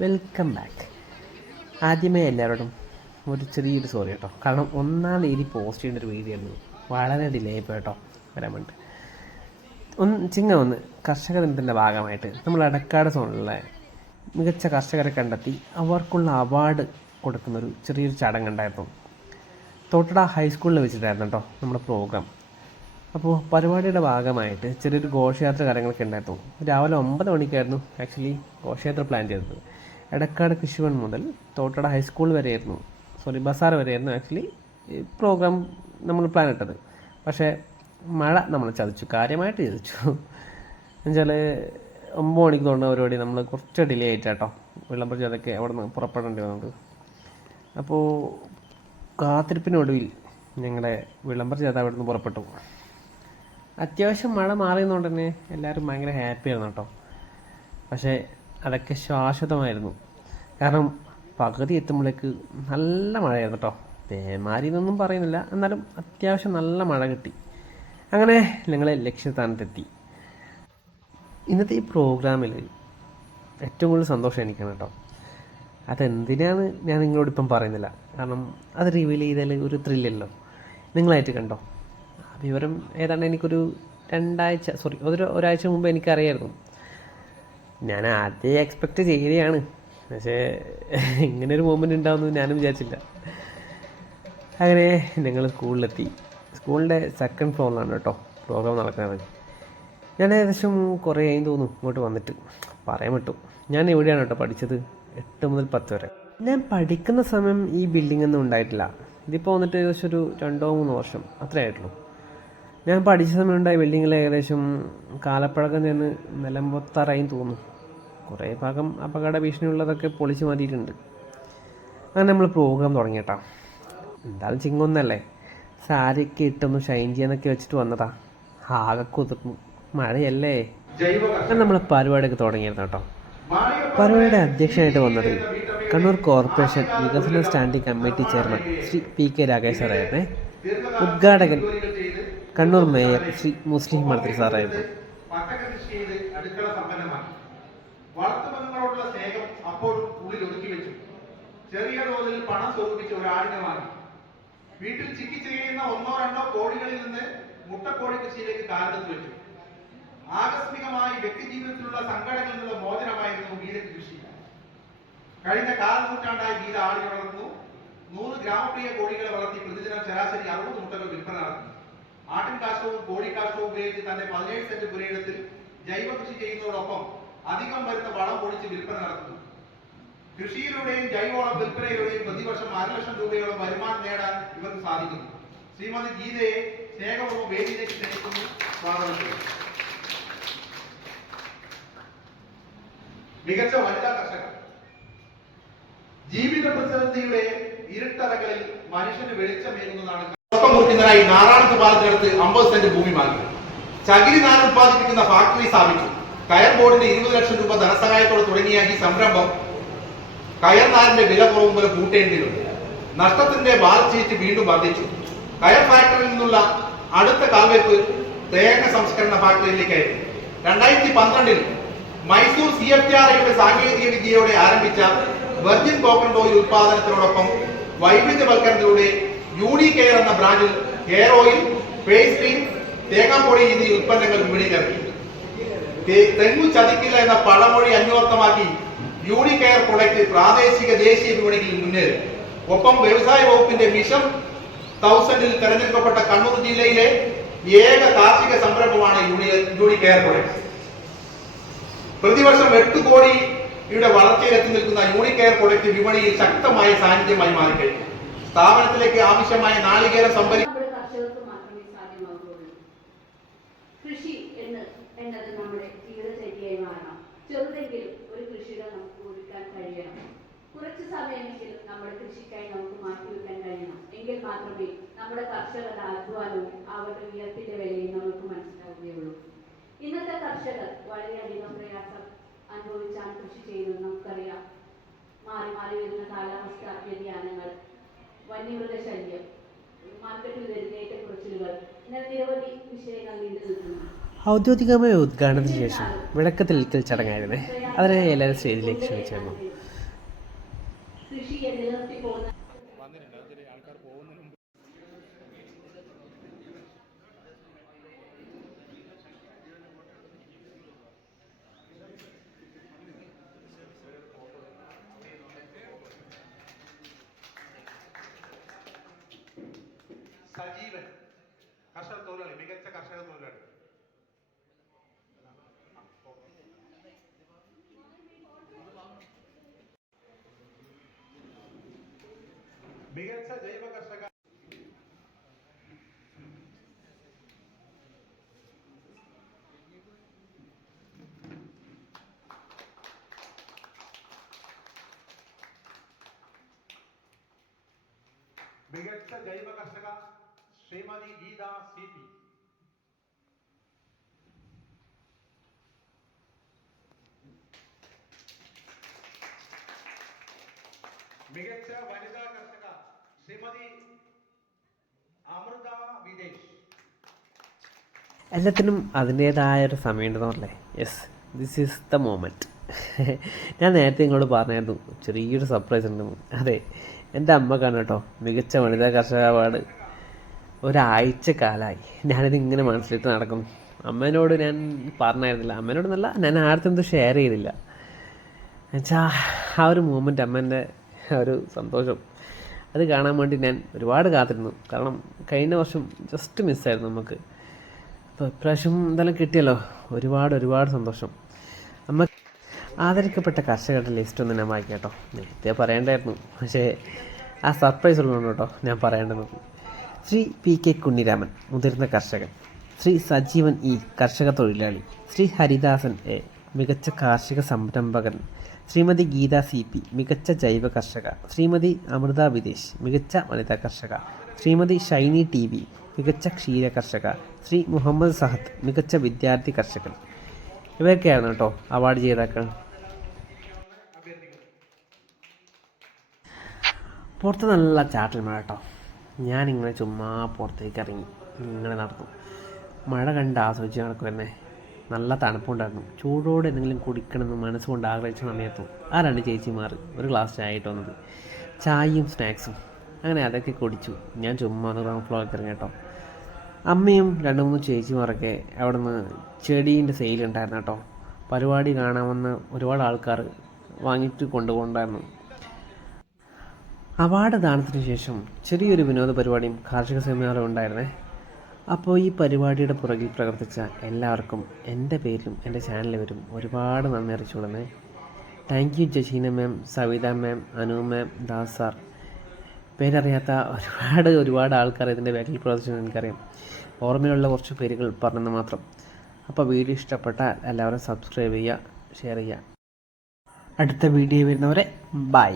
Welcome back. ആദ്യമേ എല്ലാവരോടും ഒരു ചെറിയൊരു സോറി കേട്ടോ. കാരണം ഒന്നാം തീയതി പോസ്റ്റ് ചെയ്യേണ്ട ഒരു വീഡിയോ ആയിരുന്നു. വളരെ ഡിലേ ആയിപ്പോ കേട്ടോ. വരാൻ വേണ്ടി. ഒന്ന് ചിങ്ങ ഒന്ന് കർഷക ദിനത്തിന്റെ ഭാഗമായിട്ട് നമ്മൾ അടക്കാട് സോണിലുള്ള മികച്ച കർഷകരെ കണ്ടെത്തി അവർക്കുള്ള അവാർഡ് കൊടുക്കുന്നൊരു ചെറിയൊരു ചടങ്ങുണ്ടായിരുന്നു തോട്ടട ഹൈസ്കൂളിൽ വെച്ചിട്ടായിരുന്നു കേട്ടോ നമ്മുടെ പ്രോഗ്രാം അപ്പോൾ പരിപാടിയുടെ ഭാഗമായിട്ട് ചെറിയൊരു ഘോഷയാത്ര കാര്യങ്ങളൊക്കെ ഉണ്ടായിരുന്നു. രാവിലെ ഒമ്പത് മണിക്കായിരുന്നു ആക്ച്വലി ഘോഷയാത്ര പ്ലാൻ ചെയ്തത്. എടക്കാട് കൃഷിവൺ മുതൽ തോട്ടട ഹൈസ്കൂൾ വരെയായിരുന്നു. സോറി ബസാർ വരെയായിരുന്നു ആക്ച്വലി പ്രോഗ്രാം നമ്മൾ പ്ലാൻ ഇട്ടത്. പക്ഷേ മഴ നമ്മൾ ചതിച്ചു കാര്യമായിട്ട് ചതിച്ചു. എന്നുവെച്ചാൽ ഒമ്പത് മണിക്ക് തോന്നുന്ന പരിപാടി നമ്മൾ കുറച്ച് ഡിലേ ആയിട്ടാട്ടോ. വെള്ളമ്പുറം അതൊക്കെ അവിടെ നിന്ന് പുറപ്പെടേണ്ടി വന്നത്. അപ്പോൾ കാത്തിരിപ്പിനൊടുവിൽ ഞങ്ങളുടെ വിളംബര ചേത അവിടെ നിന്ന് പുറപ്പെട്ടു. അത്യാവശ്യം മഴ മാറിയെന്നുകൊണ്ട് തന്നെ എല്ലാവരും ഭയങ്കര ഹാപ്പിയായിരുന്നു കേട്ടോ. പക്ഷേ അതൊക്കെ ശാശ്വതമായിരുന്നു കാരണം പകുതി എത്തുമ്പോഴേക്ക് നല്ല മഴയായിരുന്നു കേട്ടോ. പേമാരി എന്നൊന്നും പറയുന്നില്ല. എന്നാലും അത്യാവശ്യം നല്ല മഴ കിട്ടി. അങ്ങനെ ഞങ്ങൾ ലക്ഷ്യസ്ഥാനത്തെത്തി. ഇന്നത്തെ ഈ പ്രോഗ്രാമിൽ ഏറ്റവും കൂടുതൽ സന്തോഷം എനിക്കാണ് കേട്ടോ. അതെന്തിനാണ് ഞാൻ നിങ്ങളോട് ഇപ്പം പറയുന്നില്ല? കാരണം അത് റിവീൽ ചെയ്താൽ ഒരു ത്രില്ലല്ലോ നിങ്ങളായിട്ട് കണ്ടോ? വിവരം ഏതാണ്ട് എനിക്കൊരു രണ്ടാഴ്ച സോറി ഒരു ഒരാഴ്ച മുമ്പ് എനിക്കറിയായിരുന്നു. ഞാൻ ആദ്യം എക്സ്പെക്റ്റ് ചെയ്യുകയാണ് പക്ഷേ ഒരു മൂമെന്റ് ഉണ്ടാവുമെന്ന് ഞാനും വിചാരിച്ചില്ല. അങ്ങനെ ഞങ്ങൾ സ്കൂളിലെത്തി. സ്കൂളിന്റെ സെക്കൻഡ് ഫ്ലോറിലാണ് കേട്ടോ പ്രോഗ്രാം നടക്കുന്നത്. ഞാൻ ഏകദേശം കുറേ ആയി തോന്നും ഇങ്ങോട്ട് വന്നിട്ട്. പറയാൻ പറ്റും. ഞാൻ എവിടെയാണ് കേട്ടോ പഠിച്ചത്? എട്ട് മുതൽ പത്ത് വരെ. ഞാൻ പഠിക്കുന്ന സമയം ഈ ബിൽഡിംഗ് ഒന്നും ഉണ്ടായിട്ടില്ല. ഇതിപ്പോൾ വന്നിട്ട് ഏകദേശം ഒരു രണ്ടോ മൂന്നോ വർഷം. അത്രേ ആയിട്ടുള്ളൂ. ഞാൻ പഠിച്ച സമയം ഉണ്ടായ ബിൽഡിങ്ങിൽ ഏകദേശം കാലപ്പഴക്കം ചെന്ന് നിലമ്പൊത്താറായും തോന്നുന്നു. കുറേ ഭാഗം അപകട ഭീഷണിയുള്ളതൊക്കെ പൊളിച്ചു മാറ്റിയിട്ടുണ്ട്. അങ്ങനെ നമ്മൾ പ്രോഗ്രാം തുടങ്ങിയേട്ടാ. എന്തായാലും ചിങ്ങൊന്നല്ലേ? സാരിയൊക്കെ ഇട്ടൊന്ന് ഷൈൻ ചെയ്യാന്നൊക്കെ വെച്ചിട്ട് വന്നതാ. ആകെ കുതിർന്നു. മഴയല്ലേ? അങ്ങനെ നമ്മൾ പരിപാടിയൊക്കെ തുടങ്ങിയിരുന്നു കേട്ടോ. പരിപാടിയുടെ അധ്യക്ഷനായിട്ട് വന്നത് കണ്ണൂർ കോർപ്പറേഷൻ വികസന standing committee chairman Shri P K Rakesh സാറായിരുന്നേ. ഉദ്ഘാടകൻ കണ്ണൂർ മേയർ ശ്രീ മുസ്ലിം മന്ത്രി സാറായിരുന്നു. വളർത്തുമൃഗങ്ങളോടുള്ള സ്നേഹം അപ്പോഴും ഉള്ളിൽ ഒതുക്കി വെച്ചു. ചെറിയ തോതിൽ പണം സ്വരൂപിച്ച് ഒരാടിനെ വാങ്ങി. വീട്ടിൽ ചിക്കി ചെയ്യുന്ന ഒന്നോ രണ്ടോ കോഴികളിൽ നിന്ന് മുട്ടക്കോഴി കൃഷിയിലേക്ക് കാലത്ത് വെച്ചു. ആകസ്മികമായി വ്യക്തി ജീവിതത്തിലുള്ള സങ്കടങ്ങളിൽ നിന്നുള്ള മോചനമായിരുന്നു ഗീതയ്ക്ക് കൃഷി. കഴിഞ്ഞ കാൽ നൂറ്റാണ്ടായി ഗീത ആടി വളർന്നു നൂറ് ഗ്രാമപ്രിയ കോഴികളെ വളർത്തി പ്രതിദിനം ശരാശരി അറുപത് മുട്ടകൾ വിൽപ്പന നടത്തി ആട്ടിൻ കാഷ്ടവും കോഴിക്കാഷ്ടവും ഉപയോഗിച്ച് തന്റെ പതിനേഴ് സെന്റ് പുരയിടത്തിൽ ജൈവ കൃഷി ചെയ്യുന്നതോടൊപ്പം അധികം വരുന്ന വളം പൊടിച്ച് വിൽപ്പന നടത്തുന്നു. കൃഷിയിലൂടെയും ജൈവവളം വിൽപ്പനയിലൂടെയും പ്രതിവർഷം അര ലക്ഷം രൂപയോളം വരുമാനം നേടാൻ ഇവർക്ക് സാധിക്കുന്നു. ശ്രീമതി ഗീതയെ സ്നേഹപൂർവം വേദിയിലേക്ക് ക്ഷണിക്കുന്നു സ്വാഗതം. മികച്ച വനിതാ കർഷകർ. ജീവിത പ്രതിസന്ധിയുടെ ഇരുട്ടറകളിൽ മനുഷ്യന് വെളിച്ചമേകുന്നതാണ് നാറാണത്ത് പാലത്തിനടുത്ത് അമ്പത് സെന്റ് ഭൂമി വാങ്ങി. ചകിരി നാർ ഉത്പാദിപ്പിക്കുന്ന ഫാക്ടറി സ്ഥാപിച്ചു. കയർ ബോർഡിന്റെ ഇരുപത് ലക്ഷം രൂപ ധനസഹായത്തോടെ തുടങ്ങിയ ഈ സംരംഭം കയർ നാരിന്റെ വില കുറവ് മൂലം കൂട്ടേണ്ടിയിരുന്നു നഷ്ടത്തിന്റെ ബാലൻസ് ഷീറ്റ് വീണ്ടും വർദ്ധിച്ചു. കയർ ഫാക്ടറിയിൽ നിന്നുള്ള അടുത്ത കാൽവെപ്പ് തേങ്ങ സംസ്കരണ ഫാക്ടറിയിലേക്കായിരുന്നു. രണ്ടായിരത്തി പന്ത്രണ്ടിൽ മൈസൂർ സി എഫ് ടി സാങ്കേതിക വിദ്യയോടെ ആരംഭിച്ച വെർജിൻ കോക്കനട്ട് ഓയിൽ ഉത്പാദനത്തിനോടൊപ്പം വൈവിധ്യവൽക്കരണത്തിലൂടെ യു ഡി കെയർ എന്ന ബ്രാൻഡിൽ ഹെയർ ഓയിൽ ഫേസ് ക്രീം തേങ്ങാപ്പൊടി എന്നീ ഉൽപ്പന്നങ്ങൾ വിപണിയിലിറക്കി. തെങ്ങു ചതിക്കില്ല എന്ന പഴമൊഴി അന്വർത്ഥമാക്കി യൂണികെയർ പ്രൊഡക്റ്റ് പ്രാദേശിക ദേശീയ വിപണിയിൽ മുന്നേറി. ഒപ്പം വ്യവസായ വകുപ്പിന്റെ മിഷൻ തൗസൻഡിൽ തെരഞ്ഞെടുക്കപ്പെട്ട കണ്ണൂർ ജില്ലയിലെ ഏക കാർഷിക സംരംഭമാണ് യൂണി യൂണി കെയർ പ്രൊഡക്റ്റ്. പ്രതിവർഷം എട്ട് കോടിയുടെ വളർച്ചയിൽ വളർച്ചയിലെത്തി നിൽക്കുന്ന യൂണികെയർ പ്രൊഡക്റ്റ് വിപണിയിൽ ശക്തമായ സാന്നിധ്യമായി മാറിക്കഴിഞ്ഞു. സ്ഥാപനത്തിലേക്ക് ആവശ്യമായ നാളികേരം സംഭരി നമ്മുടെ കർഷകർക്ക് മാത്രമേ സാധ്യമാകുകയുള്ളൂ കൃഷി എന്ന് എന്നത് നമ്മുടെ ജീവിതചര്യയായി മാറണം. ചെറുതെങ്കിലും ഒരു കൃഷിയിടം നമുക്ക് ഒരുക്കാൻ കഴിയണം. കുറച്ച് സമയമെങ്കിലും നമ്മുടെ കൃഷിക്കായി നമുക്ക് മാറ്റിവെക്കാൻ കഴിയണം. എങ്കിൽ മാത്രമേ നമ്മുടെ കർഷകരുടെ അധ്വാനവും അവരുടെ ഉയർത്തിന്റെ വിലയും നമുക്ക് മനസ്സിലാവുകയുള്ളൂ. ഇന്നത്തെ കർഷകർ വളരെയധികം പ്രയാസം അനുഭവിച്ചാണ് കൃഷി ചെയ്യുന്നത്. നമുക്കറിയാം മാറി മാറി വരുന്ന കാലാവസ്ഥ വ്യതിയാനങ്ങൾ വന്യമൃഗശല്യം മാർക്കറ്റിൽ വരുന്ന ഏറ്റക്കുറച്ചിലുകൾ ഇങ്ങനെ നിരവധി വിഷയങ്ങൾ നീണ്ടു നിൽക്കുന്നു ഔദ്യോഗികമായ ഉദ്ഘാടനത്തിന് ശേഷം വിളക്കത്തിലിരിക്കൽ ചടങ്ങായിരുന്നേ. അതിനെ എല്ലാവരും സ്റ്റേജിലേക്ക് ക്ഷണിച്ചിരുന്നു സജീവൻ കർഷക തൊഴിലാളി മികച്ച കർഷക തൊഴിലാളി മികച്ച ജൈവ കർഷക മികച്ച ജൈവ കർഷക ശ്രീമതി ഗീത സി പി മികച്ച എല്ലാത്തിനും അതിന്റേതായ ഒരു സമയമുണ്ടെന്നല്ലേ yes this is the moment ഞാൻ നേരത്തെ നിങ്ങളോട് പറഞ്ഞായിരുന്നു ചെറിയൊരു സർപ്രൈസ് ഉണ്ട്. അതെ എന്റെ അമ്മക്കാണ് കേട്ടോ മികച്ച വനിതാ കർഷക അവാർഡ്. ഒരാഴ്ച കാലമായി ഞാനിത് ഇങ്ങനെ മനസ്സിലിട്ട് നടക്കും അമ്മേനോട് ഞാൻ പറഞ്ഞായിരുന്നില്ല. അമ്മേനോട് നല്ല ഞാൻ ആർക്കും എന്തും ഷെയർ ചെയ്തില്ല. എന്നുവെച്ചാൽ ആ ഒരു മൂമെന്റ് അമ്മേന്റെ ഒരു സന്തോഷം. അത് കാണാൻ വേണ്ടി ഞാൻ ഒരുപാട് കാത്തിരുന്നു. കാരണം കഴിഞ്ഞ വർഷം ജസ്റ്റ് മിസ്സായിരുന്നു നമുക്ക്. അപ്പോൾ ഇപ്രാവശ്യം എന്തായാലും കിട്ടിയല്ലോ. ഒരുപാട് ഒരുപാട് സന്തോഷം. അമ്മ ആദരിക്കപ്പെട്ട കർഷകരുടെ ലിസ്റ്റ് ഒന്ന് ഞാൻ വായിക്കാം കേട്ടോ. നേരത്തെ പറയേണ്ടായിരുന്നു. പക്ഷേ ആ സർപ്രൈസ് ഉള്ളതുകൊണ്ട് കേട്ടോ ഞാൻ പറയേണ്ടത്. ശ്രീ പി കെ കുഞ്ഞിരാമൻ മുതിർന്ന കർഷകൻ. ശ്രീ സജീവൻ ഇ കർഷക തൊഴിലാളി. ശ്രീ ഹരിദാസൻ എ മികച്ച കാർഷിക സംരംഭകൻ. ശ്രീമതി ഗീത സി പി മികച്ച ജൈവ കർഷക. ശ്രീമതി അമൃത വിദേശ് മികച്ച വനിതാ കർഷക. ശ്രീമതി ഷൈനി ടി വി മികച്ച ക്ഷീര കർഷക. ശ്രീ മുഹമ്മദ് സഹദ് മികച്ച വിദ്യാർത്ഥി കർഷകൻ. ഇവയൊക്കെയാണ് കേട്ടോ അവാർഡ് ജേതാക്കൾ. പുറത്ത് നല്ല ചാറ്റൽ മഴ കേട്ടോ. ഞാനിങ്ങനെ ചുമ്മാ പുറത്തേക്ക് ഇറങ്ങി. ഇങ്ങനെ നടന്നു. മഴ കണ്ട് ആസ്വദിച്ച് നടക്കുമെന്നെ നല്ല തണുപ്പുണ്ടായിരുന്നു. ചൂടോടെ എന്തെങ്കിലും കുടിക്കണമെന്ന് മനസ്സുകൊണ്ട് ആഗ്രഹിച്ച സമയത്തു ആ രണ്ട് ചേച്ചിമാർ ഒരു ഗ്ലാസ് ചായ ഇട്ട് വന്നത്. ചായയും സ്നാക്സും. അങ്ങനെ അതൊക്കെ കുടിച്ചു. ഞാൻ ചുമ്മാ ഒന്ന് ഗ്രൗണ്ട് ഫ്ലോറിൽ ഇറങ്ങി കേട്ടോ. അമ്മയും രണ്ട് മൂന്ന് ചേച്ചിമാരൊക്കെ അവിടെ നിന്ന് ചെടീന്റെ സെയിലുണ്ടായിരുന്നു കേട്ടോ. പരിപാടി കാണാമെന്ന് ഒരുപാട് ആൾക്കാർ വാങ്ങിയിട്ട് കൊണ്ടുപോകണ്ടായിരുന്നു അവാർഡ് ദാനത്തിന് ശേഷം ചെറിയൊരു വിനോദ പരിപാടിയും കാർഷിക സെമിനാറും ഉണ്ടായിരുന്നേ. അപ്പോൾ ഈ പരിപാടിയുടെ പുറകിൽ പ്രവർത്തിച്ച എല്ലാവർക്കും എന്റെ പേരിലും എന്റെ ചാനലിലും ഒരുപാട് നന്ദി അറിയിച്ചുകൊള്ളുന്നേ. Thank you Jasheena ma'am Savitha ma'am Anu ma'am Das sir പേരറിയാത്ത ഒരുപാട് ഒരുപാട് ആൾക്കാർ ഇതിന്റെ ബാക്കിൽ പ്രവർത്തിച്ചെന്ന് എനിക്കറിയാം. ഓർമ്മയുള്ള കുറച്ച് പേരുകൾ പറഞ്ഞെന്ന് മാത്രം. അപ്പോൾ വീഡിയോ ഇഷ്ടപ്പെട്ടാൽ എല്ലാവരും സബ്സ്ക്രൈബ് ചെയ്യുക ഷെയർ ചെയ്യുക. അടുത്ത വീഡിയോ വരുന്നവരെ ബൈ